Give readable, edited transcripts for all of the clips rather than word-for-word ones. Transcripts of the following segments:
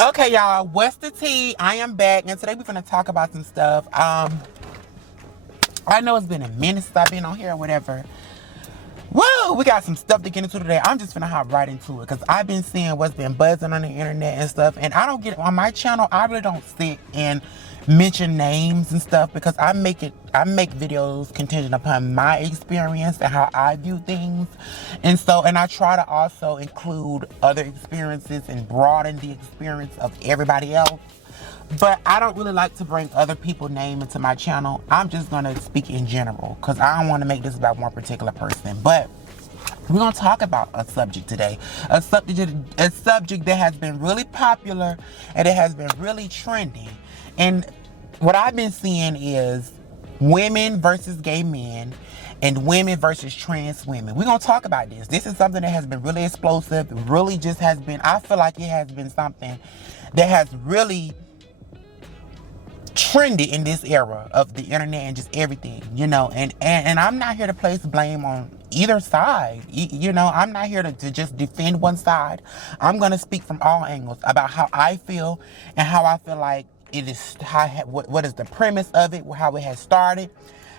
Okay, y'all, what's the tea? I am back, and today we're gonna talk about some stuff. I know it's been a minute since I've been on here or whatever. Whoa, we got some stuff to get into today. I'm just gonna hop right into it because I've been seeing what's been buzzing on the internet and stuff, and I don't get on my channel. I really don't sit and mention names and stuff because I make videos contingent upon my experience and how I view things, and I try to also include other experiences and broaden the experience of everybody else. But I don't really like to bring other people's name into my channel. I'm just gonna speak in general because I don't want to make this about one particular person. But we're gonna talk about a subject today, a subject that has been really popular and it has been really trending. And what I've been seeing is women versus gay men and women versus trans women. We're gonna talk about this. This is something that has been really explosive. Really, just has been. I feel like it has been something that has really trendy in this era of the internet and just everything, and I'm not here to place blame on either side. I'm not here to just defend one side. I'm going to speak from all angles about how I feel and how I feel like it is, what is the premise of it, how it has started,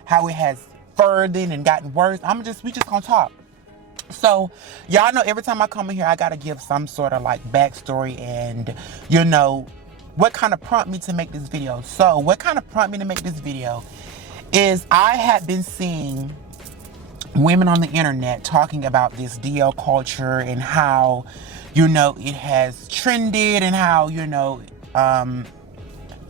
how it has furthered and gotten worse. We just gonna talk. So, y'all know every time I come in here, I gotta give some sort of like backstory and, what kind of prompted me to make this video. So, what kind of prompted me to make this video is I had been seeing women on the internet talking about this DL culture and how, it has trended and how,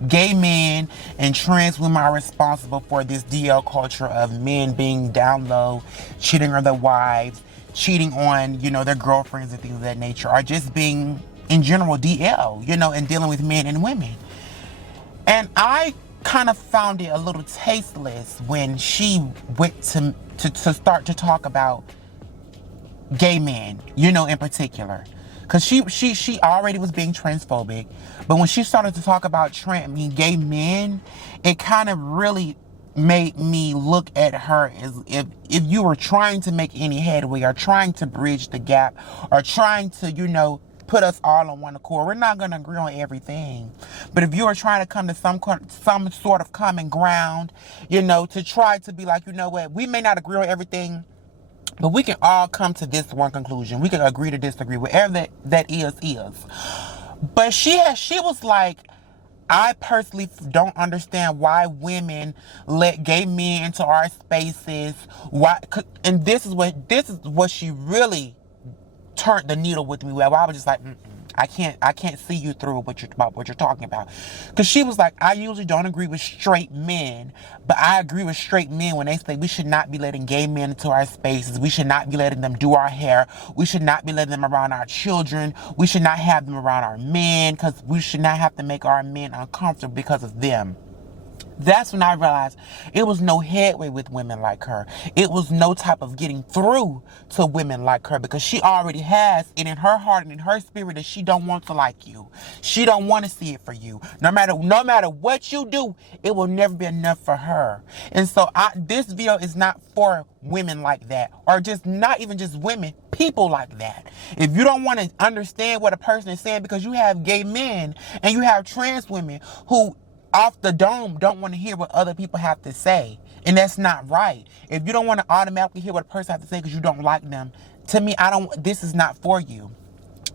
gay men and trans women are responsible for this DL culture of men being down low, cheating on their wives, cheating on, their girlfriends and things of that nature, or just being, in general, DL, and dealing with men and women. And I kind of found it a little tasteless when she went to start to talk about gay men, in particular. Because she already was being transphobic. But when she started to talk about gay men, it kind of really made me look at her as if you were trying to make any headway or trying to bridge the gap or trying to, put us all on one accord. We're not going to agree on everything. But if you are trying to come to some sort of common ground, to try to be like, what, we may not agree on everything, but we can all come to this one conclusion. We can agree to disagree. Whatever that is. But she was like, I personally don't understand why women let gay men into our spaces. Why? And this is what she really turned the needle with me. Where I was just like, I can't see you through what you're talking about. Because she was like, I usually don't agree with straight men, but I agree with straight men when they say we should not be letting gay men into our spaces. We should not be letting them do our hair. We should not be letting them around our children. We should not have them around our men because we should not have to make our men uncomfortable because of them. That's when I realized it was no headway with women like her. It was no type of getting through to women like her because she already has it in her heart and in her spirit that she don't want to like you. She don't want to see it for you. No matter what you do, it will never be enough for her. And so this video is not for women like that, or just not even just women, people like that. If you don't want to understand what a person is saying because you have gay men and you have trans women who off the dome don't want to hear what other people have to say, and that's not right. If you don't want to automatically hear what a person has to say because you don't like them, to me, this is not for you.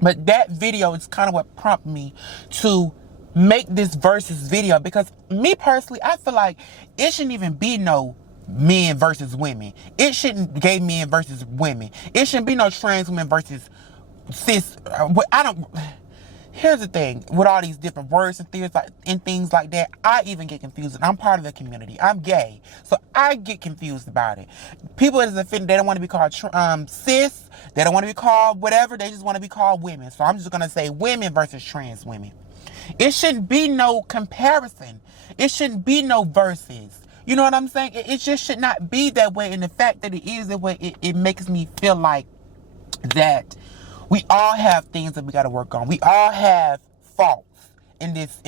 But that video is kind of what prompted me to make this versus video, because me personally, I feel like it shouldn't even be no men versus women. It shouldn't gay men versus women. It shouldn't be no trans women versus cis. Here's the thing, with all these different words and things like that, I even get confused. I'm part of the community. I'm gay, so I get confused about it. People that is offended, they don't want to be called cis. They don't want to be called whatever. They just want to be called women. So I'm just gonna say women versus trans women. It shouldn't be no comparison. It shouldn't be no versus. You know what I'm saying? It just should not be that way. And the fact that it is that way, it makes me feel like that we all have things that we got to work on. We all have faults in this,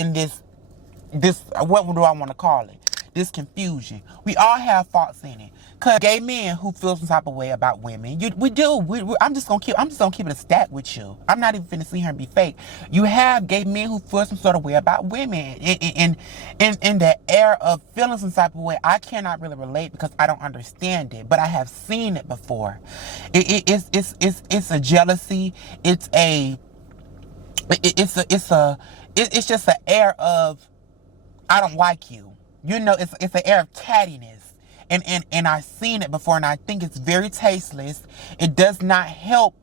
what do I want to call it? This confusion. We all have faults in it. Cause gay men who feel some type of way about women, we do. I'm just gonna keep it a stack with you. I'm not even finna sit here and be fake. You have gay men who feel some sort of way about women, in the air of feeling some type of way. I cannot really relate because I don't understand it, but I have seen it before. It's a jealousy. It's just an air of I don't like you. You know, it's an air of cattiness. And I've seen it before, and I think it's very tasteless. It does not help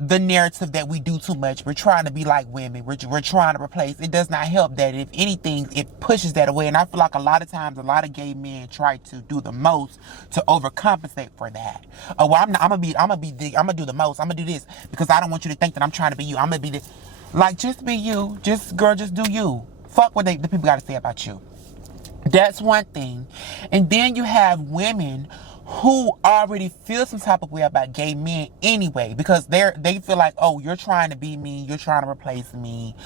the narrative that we do too much. We're trying to be like women. We're trying to replace. It does not help that. If anything, it pushes that away. And I feel like a lot of times, a lot of gay men try to do the most to overcompensate for that. Oh, well, I'm gonna do the most. I'm gonna do this because I don't want you to think that I'm trying to be you. I'm gonna be this. Like, just be you. Just do you. Fuck what the people got to say about you. That's one thing. And then you have women who already feel some type of way about gay men anyway, because they feel like, oh, you're trying to be me, you're trying to replace me.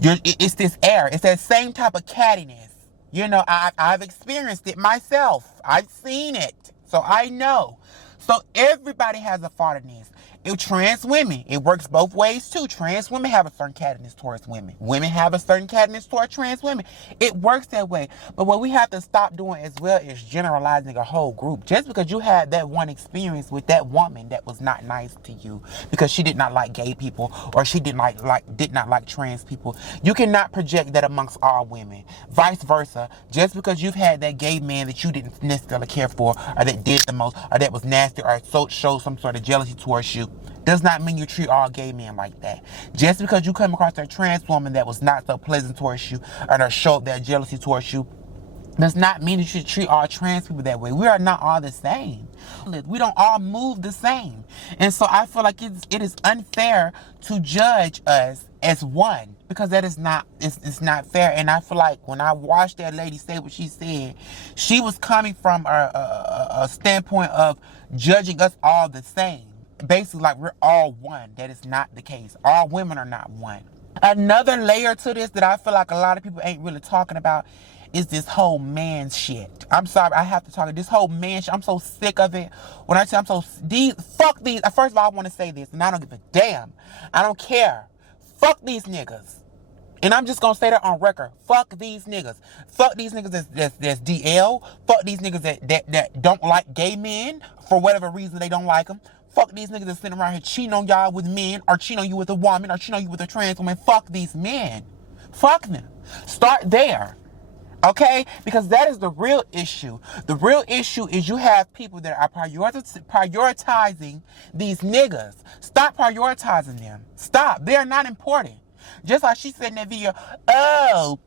It's this air. It's that same type of cattiness. You know, I've experienced it myself. I've seen it. So I know. So everybody has a part in this. Trans women, it works both ways too. Trans women have a certain cattiness towards women. Women have a certain cattiness towards trans women. It works that way. But what we have to stop doing as well is generalizing a whole group. Just because you had that one experience with that woman that was not nice to you because she did not like gay people or she did not like trans people, you cannot project that amongst all women. Vice versa. Just because you've had that gay man that you didn't necessarily care for or that did the most or that was nasty or showed some sort of jealousy towards you, does not mean you treat all gay men like that. Just because you come across a trans woman that was not so pleasant towards you or that showed that jealousy towards you, does not mean you should treat all trans people that way. We are not all the same. We don't all move the same. And so I feel like it is unfair to judge us as one, because that is not, it's not fair. And I feel like when I watched that lady say what she said, she was coming from a standpoint of judging us all the same. Basically like we're all one. That is not the case. All women are not one. Another layer to this that I feel like a lot of people ain't really talking about is this whole man shit. I'm sorry, I have to talk about this whole man shit. I'm so sick of it. When I say fuck these. First of all, I want to say this, and I don't give a damn. I don't care. Fuck these niggas. And I'm just gonna say that on record. Fuck these niggas. Fuck these niggas that's DL. Fuck these niggas that don't like gay men for whatever reason they don't like them. Fuck these niggas that's sitting around here cheating on y'all with men, or cheating on you with a woman, or cheating on you with a trans woman. Fuck these men. Fuck them. Start there. Okay? Because that is the real issue. The real issue is you have people that are prioritizing these niggas. Stop prioritizing them. Stop. They are not important. Just like she said in that video, oh,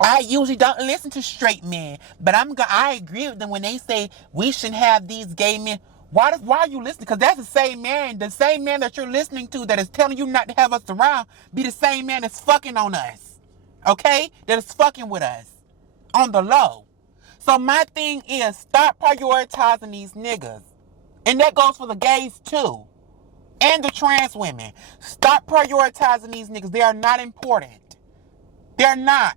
I usually don't listen to straight men, but I agree with them when they say we shouldn't have these gay men. Why are you listening? Because that's the same man that you're listening to that is telling you not to have us around, be the same man that's fucking on us. Okay? That is fucking with us. On the low. So my thing is, stop prioritizing these niggas. And that goes for the gays too. And the trans women. Stop prioritizing these niggas. They are not important. They're not.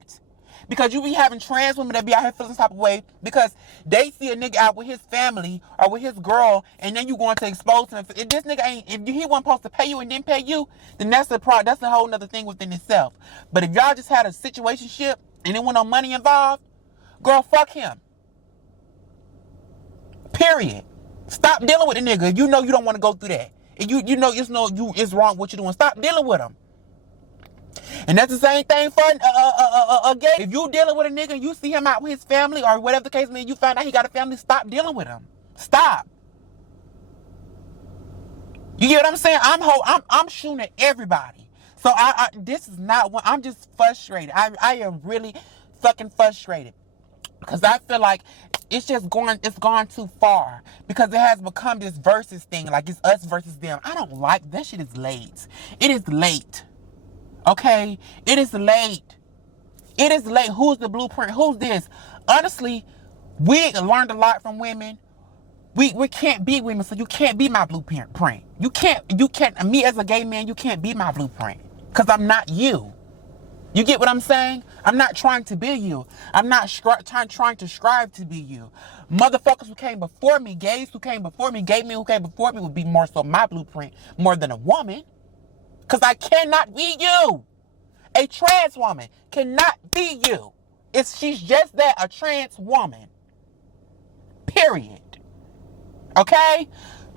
Because you be having trans women that be out here feeling some type of way because they see a nigga out with his family or with his girl, and then you going to expose him. If this nigga if he wasn't supposed to pay you and didn't pay you, then that's a whole nother thing within itself. But if y'all just had a situationship and there wasn't no money involved, girl, fuck him. Period. Stop dealing with the nigga. You know you don't want to go through that. And you know it's wrong what you're doing. Stop dealing with him. And that's the same thing for a gay. If you dealing with a nigga and you see him out with his family or whatever the case may be, you find out he got a family, stop dealing with him. Stop. You get what I'm saying? I'm shooting at everybody. So this is not one. I'm just frustrated. I am really fucking frustrated. Because I feel like it's gone too far. Because it has become this versus thing. Like it's us versus them. I don't like that shit. Is late. It is late. Okay? It is late. It is late. Who's the blueprint? Who's this? Honestly, we learned a lot from women. We can't be women, so you can't be my blueprint. You can't, me as a gay man, you can't be my blueprint. Because I'm not you. You get what I'm saying? I'm not trying to be you. I'm not trying to strive to be you. Motherfuckers who came before me, gays who came before me, gay men who came before me would be more so my blueprint more than a woman. Because I cannot be you. A trans woman cannot be you. She's just that, a trans woman. Period. Okay?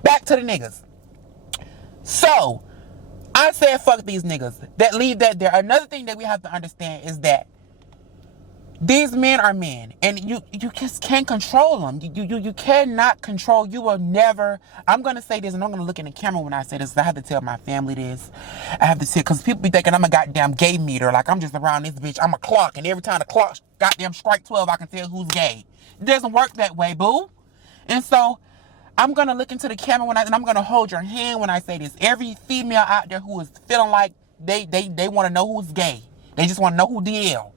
Back to the niggas. So, I said fuck these niggas. That leave that there. Another thing that we have to understand is that these men are men, and you just can't control them. You cannot control. You will never. I'm gonna say this, and I'm gonna look in the camera when I say this. I have to tell my family this. I have to say, because people be thinking I'm a goddamn gay meter. Like I'm just around this bitch. I'm a clock, and every time the clock goddamn strike 12, I can tell who's gay. It doesn't work that way, boo. And so I'm gonna look into the camera and I'm gonna hold your hand when I say this. Every female out there who is feeling like they want to know who's gay. They just want to know who DL.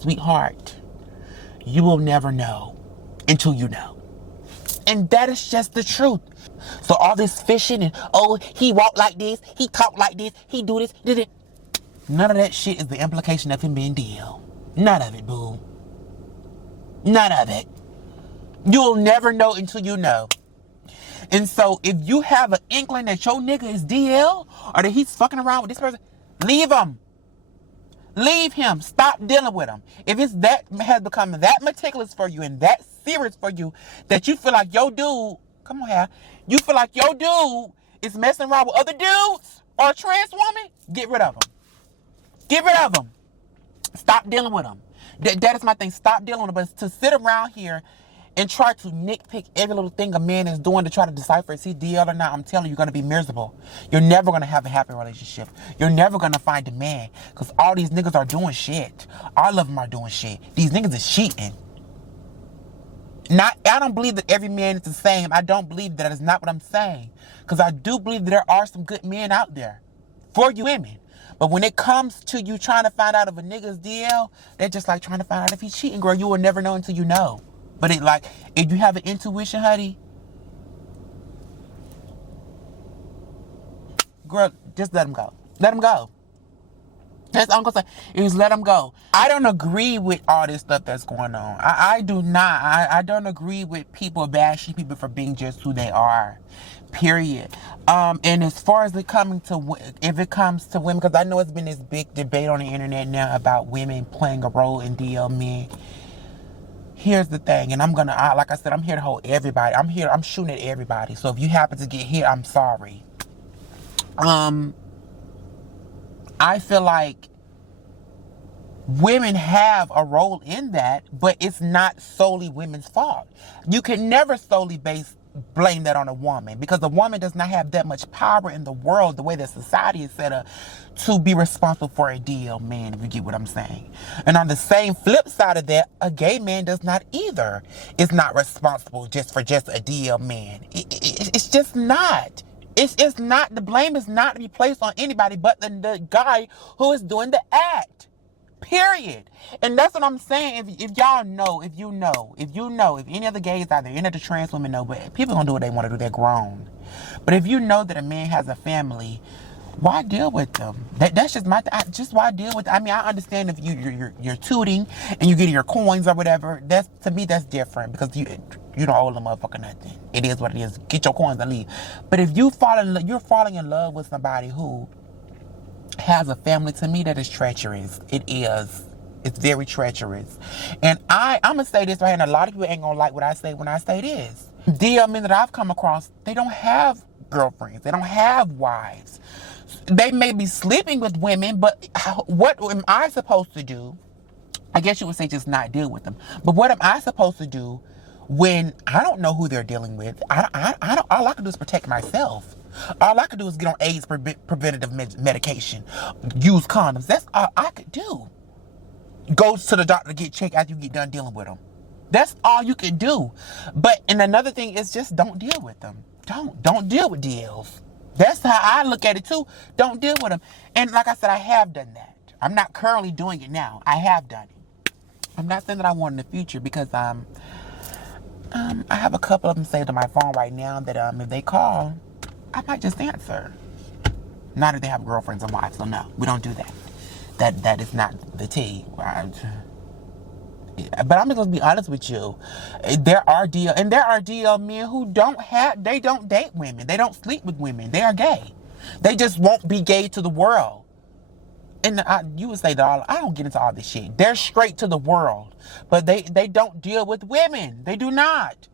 Sweetheart, you will never know until you know. And that is just the truth. So all this fishing and, oh, he walk like this, he talk like this, he do this, did it. None of that shit is the implication of him being DL. None of it, boo. None of it. You'll never know until you know. And so if you have an inkling that your nigga is DL or that he's fucking around with this person, leave him. Leave him. Stop dealing with him. If it's that has become that meticulous for you and that serious for you that you feel like your dude, come on here, you feel like your dude is messing around with other dudes or a trans woman, get rid of him. Get rid of him. Stop dealing with him. That is my thing. Stop dealing with him. But to sit around here and try to nitpick every little thing a man is doing to try to decipher is he DL or not, I'm telling you, you're going to be miserable. You're never going to have a happy relationship. You're never going to find a man because all these niggas are doing shit. All of them are doing shit. These niggas is cheating. I don't believe that every man is the same. I don't believe that is not what I'm saying. Because I do believe that there are some good men out there for you women. But when it comes to you trying to find out if a nigga's DL, they're just like trying to find out if he's cheating, girl. You will never know until you know. But if you have an intuition, honey, girl, just let him go. Let him go. That's all I'm gonna say is let him go. I don't agree with all this stuff that's going on. I do not. I don't agree with people bashing people for being just who they are. Period. And as far as if it comes to women, because I know it's been this big debate on the internet now about women playing a role in DL men. Here's the thing, and like I said, I'm here to hold everybody. I'm shooting at everybody. So if you happen to get hit, I'm sorry. I feel like women have a role in that, but it's not solely women's fault. You can never solely blame that on a woman because a woman does not have that much power in the world, the way that society is set up, to be responsible for a DL man, if you get what I'm saying. And on the same flip side of that, a gay man does not either. Is not responsible just for a DL man. It's just not. It's not. The blame is not to be placed on anybody but the guy who is doing the act. Period. And that's what I'm saying. If y'all know, if any of the gays out there, any of the trans women know, but people gonna do what they want to do. They're grown. But if you know that a man has a family, why deal with them? That's just why deal with them? I mean, I understand if you're tooting and you're getting your coins or whatever. To me that's different because you don't owe the motherfucker nothing. It is what it is. Get your coins and leave. But if you're falling in love with somebody who has a family, to me that is treacherous. It is. It's very treacherous. And I'm gonna say this right here, and a lot of people ain't gonna like what I say when I say this. DL men that I've come across, they don't have girlfriends. They don't have wives. They may be sleeping with women, but what am I supposed to do? I guess you would say just not deal with them. But what am I supposed to do when I don't know who they're dealing with? I don't. All I can do is protect myself. All I can do is get on AIDS preventative medication, use condoms. That's all I could do. Go to the doctor to get checked after you get done dealing with them. That's all you can do. And another thing is just don't deal with them. Don't deal with DLs. That's how I look at it too. Don't deal with them. And like I said, I have done that. I'm not currently doing it now. I have done it. I'm not saying that I want in the future because I have a couple of them saved on my phone right now that if they call, I might just answer. Not if they have girlfriends and wives, so no, we don't do that. That is not the tea. But I'm just gonna be honest with you. There are DL men who they don't date women. They don't sleep with women. They are gay. They just won't be gay to the world. And you would say that I don't get into all this shit. They're straight to the world, but they don't deal with women. They do not.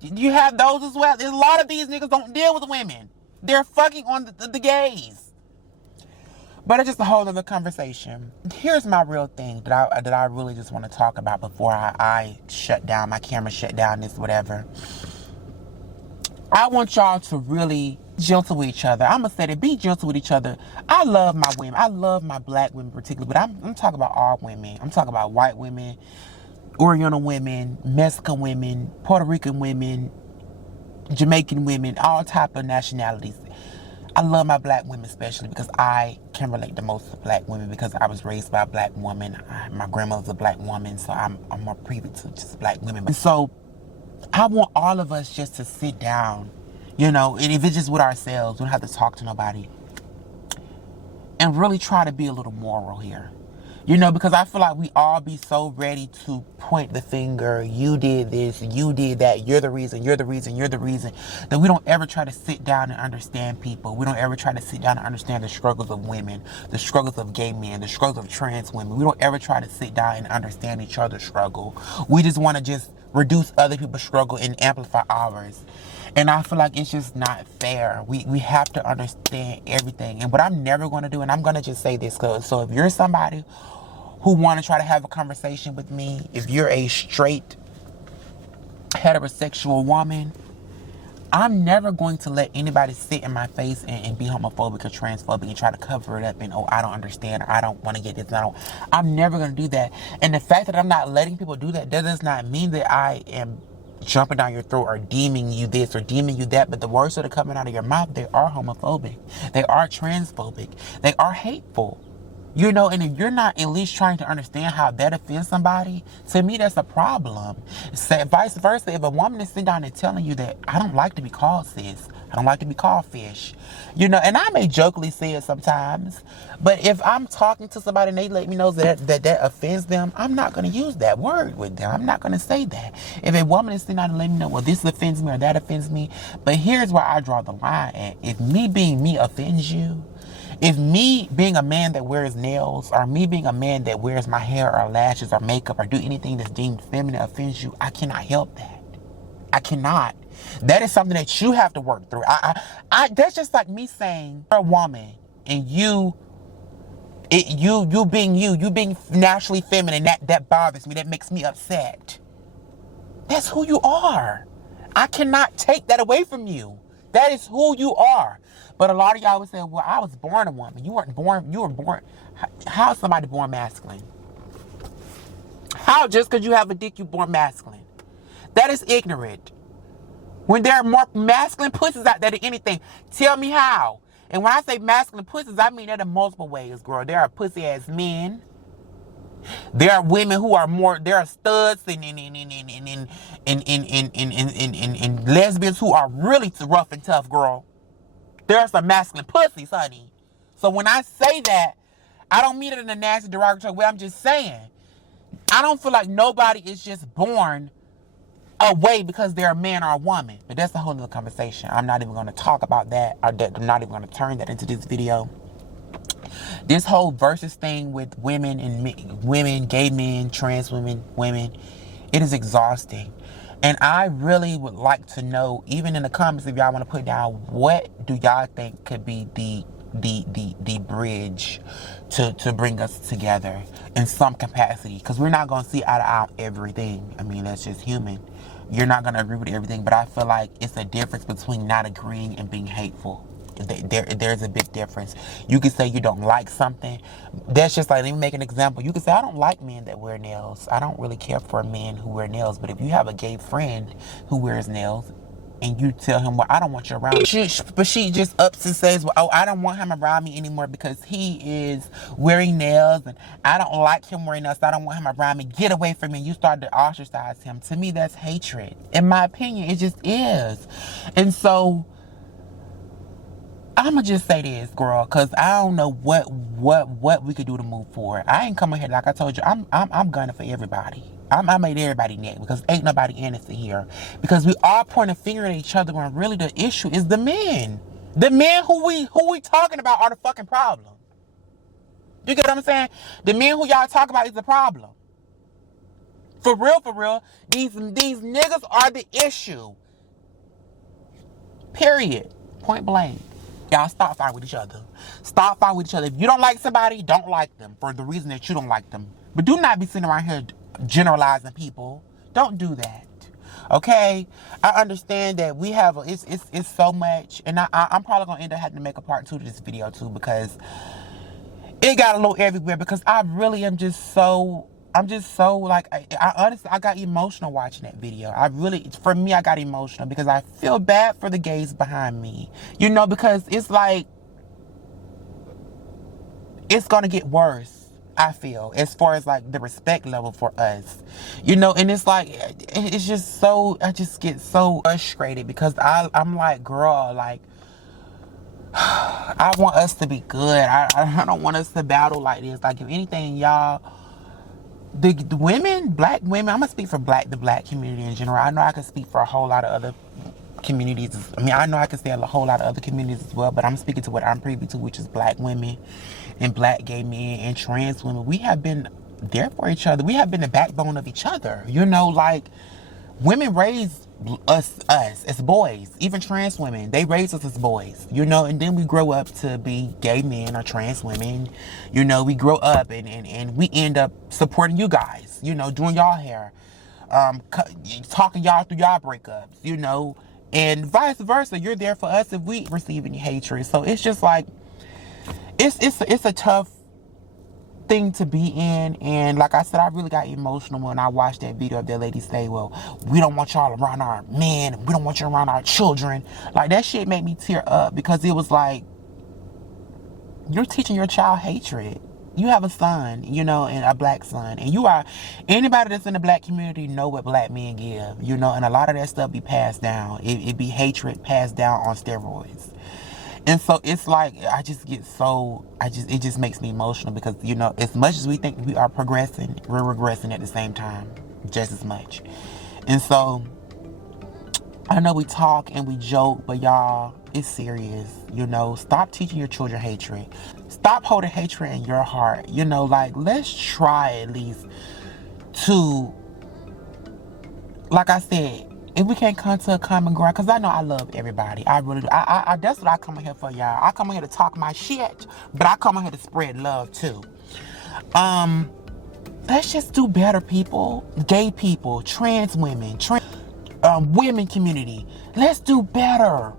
You have those as well. There's a lot of these niggas don't deal with women. They're fucking on the gays. But it's just a whole other conversation. Here's my real thing that I really just want to talk about before I shut down, my camera shut down, this whatever. I want y'all to really gentle with each other. I'm going to say that, be gentle with each other. I love my women. I love my black women particularly, but I'm talking about all women. I'm talking about white women, Oriental women, Mexican women, Puerto Rican women, Jamaican women, all type of nationalities. I love my black women especially because I can relate the most to black women because I was raised by a black woman. My grandmother's a black woman, so I'm more privy to just black women. And so I want all of us just to sit down, you know, and if it's just with ourselves, we don't have to talk to nobody, and really try to be a little moral here. You know, because I feel like we all be so ready to point the finger. You did this, you did that. You're the reason, you're the reason, you're the reason. That we don't ever try to sit down and understand people. We don't ever try to sit down and understand the struggles of women, the struggles of gay men, the struggles of trans women. We don't ever try to sit down and understand each other's struggle. We just want to just reduce other people's struggle and amplify ours. And I feel like it's just not fair. We have to understand everything. And what I'm never going to do, and I'm going to just say this, so if you're somebody who want to try to have a conversation with me, if you're a straight heterosexual woman, I'm never going to let anybody sit in my face and be homophobic or transphobic and try to cover it up and, oh, I don't understand, or I don't want to get this. I'm never going to do that. And the fact that I'm not letting people do that does not mean that I am jumping down your throat or deeming you this or deeming you that. But the words that are coming out of your mouth, they are homophobic. They are transphobic. They are hateful. You know, and if you're not at least trying to understand how that offends somebody, to me, that's a problem. So, vice versa, if a woman is sitting down and telling you that I don't like to be called sis, I don't like to be called fish, you know, and I may jokingly say it sometimes, but if I'm talking to somebody and they let me know that offends them, I'm not going to use that word with them. I'm not going to say that. If a woman is sitting down and letting me know, well, this offends me or that offends me, but here's where I draw the line at. If me being me offends you, if me being a man that wears nails, or me being a man that wears my hair or lashes or makeup or do anything that's deemed feminine offends you, I cannot help that. I cannot. That is something that you have to work through. That's just like me saying you're a woman and you being naturally feminine, that bothers me. That makes me upset. That's who you are. I cannot take that away from you. That is who you are. But a lot of y'all would say, well, I was born a woman. You weren't born. You were born. How is somebody born masculine? How just because you have a dick, you born masculine? That is ignorant. When there are more masculine pussies out there than anything, tell me how. And when I say masculine pussies, I mean that in multiple ways, girl. There are pussy-ass men. There are women who are more, there are studs and lesbians who are really rough and tough, girl. There are some masculine pussies, honey. So when I say that, I don't mean it in a nasty, derogatory way. I'm just saying, I don't feel like nobody is just born a way because they're a man or a woman. But that's a whole other conversation. I'm not even going to talk about that. I'm not even going to turn that into this video. This whole versus thing with women and women, gay men, trans women, it is exhausting. And I really would like to know, even in the comments, if y'all want to put down, what do y'all think could be the bridge to bring us together in some capacity? Because we're not going to see eye to eye on everything. I mean, that's just human. You're not going to agree with everything, but I feel like it's a difference between not agreeing and being hateful. There's a big difference. You can say you don't like something. That's just like, let me make an example. You can say, I don't like men that wear nails. I don't really care for men who wear nails. But if you have a gay friend who wears nails and you tell him, well, I don't want you around me. But she just ups and says, well, oh, I don't want him around me anymore because he is wearing nails and I don't like him wearing nails. So I don't want him around me. Get away from me. You start to ostracize him. To me, that's hatred. In my opinion, it just is. And so I'ma just say this, girl, cause I don't know what we could do to move forward. I ain't coming here like I told you. I'm gunning for everybody. I made everybody neck because ain't nobody innocent here. Because we all point a finger at each other when really the issue is the men. The men who we talking about are the fucking problem. You get what I'm saying? The men who y'all talk about is the problem. For real, these niggas are the issue. Period. Point blank. Y'all stop fighting with each other. Stop fighting with each other. If you don't like somebody, don't like them for the reason that you don't like them. But do not be sitting around here generalizing people. Don't do that. Okay? I understand that we have it's so much, and I'm probably gonna end up having to make a part 2 to this video too, because it got a little everywhere, because I really am just so like, I honestly, I got emotional watching that video. For me, I got emotional because I feel bad for the gays behind me. You know, because it's like, it's gonna get worse, I feel, as far as like the respect level for us. You know, and it's like, it's just so, I just get so frustrated because I'm like, girl, like, I want us to be good. I don't want us to battle like this. Like, if anything, y'all, the women, black women, I'm gonna speak for the black community in general. I know I can speak for a whole lot of other communities. I mean, I know I can say a whole lot of other communities as well, but I'm speaking to what I'm privy to, which is black women and black gay men and trans women. We have been there for each other. We have been the backbone of each other. You know, like, women raised us as boys. Even trans women, they raised us as boys, you know, and then we grow up to be gay men or trans women. You know, we grow up and we end up supporting you guys, you know, doing y'all hair, talking y'all through y'all breakups, you know, and vice versa. You're there for us if we receive any hatred. So it's just like, it's a tough thing to be in. And like I said, I really got emotional when I watched that video of that lady say, well, we don't want y'all around our men, we don't want you around our children. Like, that shit made me tear up, because it was like, you're teaching your child hatred. You have a son, you know, and a black son, and anybody that's in the black community know what black men give, you know, and a lot of that stuff be passed down. It be hatred passed down on steroids. And so it's like, it just makes me emotional, because, you know, as much as we think we are progressing, we're regressing at the same time, just as much. And so, I know we talk and we joke, but y'all, it's serious, you know. Stop teaching your children hatred. Stop holding hatred in your heart. You know, like, let's try at least to, like I said, if we can't come to a common ground, because I know I love everybody. I really do. That's what I come in here for, y'all. I come in here to talk my shit, but I come in here to spread love, too. Let's just do better, people. Gay people, trans women, women community. Let's do better.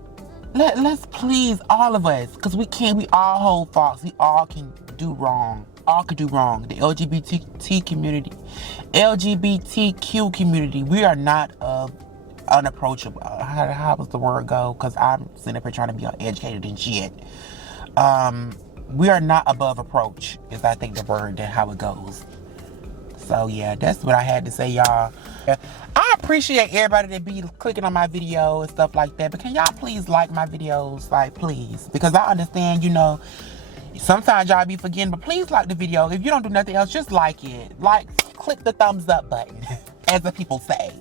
Let's please all of us, because we all hold faults. We all can do wrong. All could do wrong. The LGBTQ community, we are not unapproachable. How does the word go? Because I'm sitting up here trying to be uneducated and shit. We are not above approach, is I think the word, and how it goes. So yeah, that's what I had to say, y'all. I appreciate everybody that be clicking on my video and stuff like that, but can y'all please like my videos? Like, please, because I understand, you know, sometimes y'all be forgetting, but please like the video. If you don't do nothing else, just like it. Like, click the thumbs up button, as the people say.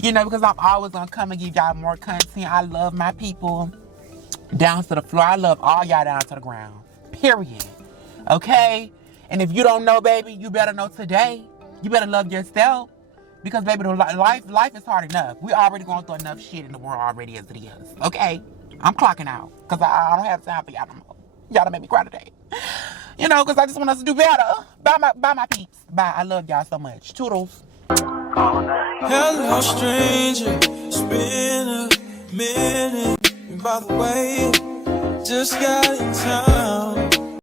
You know, because I'm always gonna come and give y'all more content. I love my people down to the floor. I love all y'all down to the ground. Period. Okay? And if you don't know, baby, you better know today. You better love yourself. Because, baby, life is hard enough. We already going through enough shit in the world already as it is. Okay? I'm clocking out. Because I don't have time for y'all no more. Y'all done made me cry today. You know, because I just want us to do better. Bye, my peeps. Bye. I love y'all so much. Toodles. Hello, stranger. It's been a minute. And by the way, just got in town.